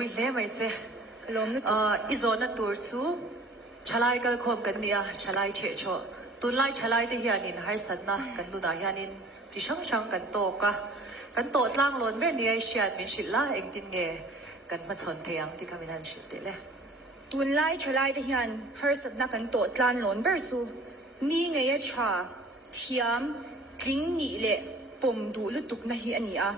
ปุยเล่ไม่เจ้ลมนึกอีโซนตัวจูชลายกัลคมกันเนี่ยชลายเชชอตุนไล่ชลายที่เฮียนินหายสันนะกันดูดาเฮียนินจิช่างกันโตกันโตล่างล้นเมื่อนี้เชียดมีชิลล่าเองตินเงกันมาสนเทียงที่คำนั้นชิดเดเลยตุนไล่ชลายที่เฮียนหายสันนะกันโตล่างล้นเบอร์จูมีเงียชาเทียมทิ้งนี่เละปมดูลุตุกนะเฮียนี่อ่ะ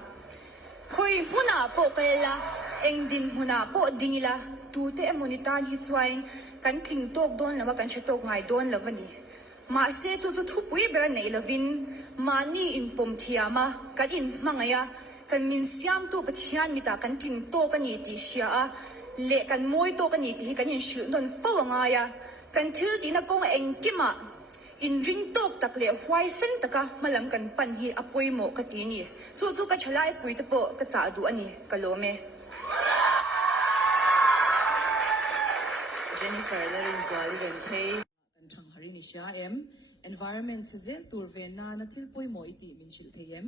เฮ้ยหัวหน้าโปกเลยละเองดินหัวหน้าโปดิงละตูเตะมอนิตาฮิตสวายกันทิ้งโตกโดนแล้วว่ากันเชตกไงโดนแล้ววันนี้มาเสียจู่ทุบวิบระในละวินมานี่อินปมเทียมากันอินมังไงกันมินเสียมตัวปะเทียนมิตากันทิ้งโตกันนี่ติเชียเละกันมวยโตกันนี่ติกันอินชื่อโดนฟ้องไงกันถือตีนักกงเองกิมาอินริงโตกตักเละควายเส้นตะกะมาลำกันปันฮีอปุยโมกตีนี่จู่ก็ฉลายปุยตะโปกระจ่าดูอันนี้กะโลเมJennifer Lerinzwali Ventay kan thang hari ni sha em environment se zel tur ve na na thil poi mo iti min chil theyem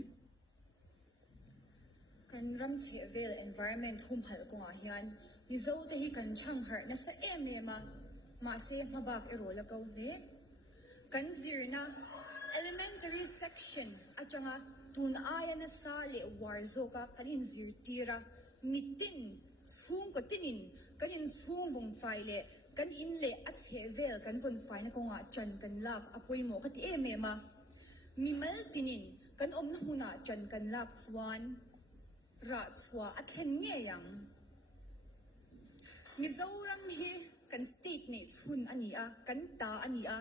kan ram che vel environment hum hal ko hian mi zo te hi kan thang har na sa em ma se mabak ero la ko ne kan zirna elementary section atanga tun aya na sa le warzo ka kanin zir tira mitin chung ko tinin kanin chung vong faile kan in le at hevel kan von faina ko nga chan kan lak apoi mo kati ma mi mal tinin kan om na huna chan kan lak chuan ra chwa at hen nge yang mi zoram hi kan state ne chun ani a kan ta ani a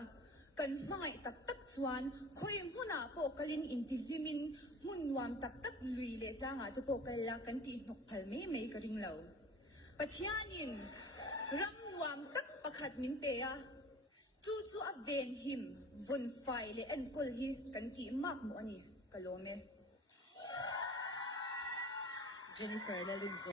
kan mangai tak chuan khoi huna po kalin intihimin munwam tak lui le tanga to po kala kan ti nok phal me ka ring lo pathianin ramwam tak pakhat min pe a chu a ven him von fai le an kol hi kan ti mak mo ani kalome Jennifer Lerinzwali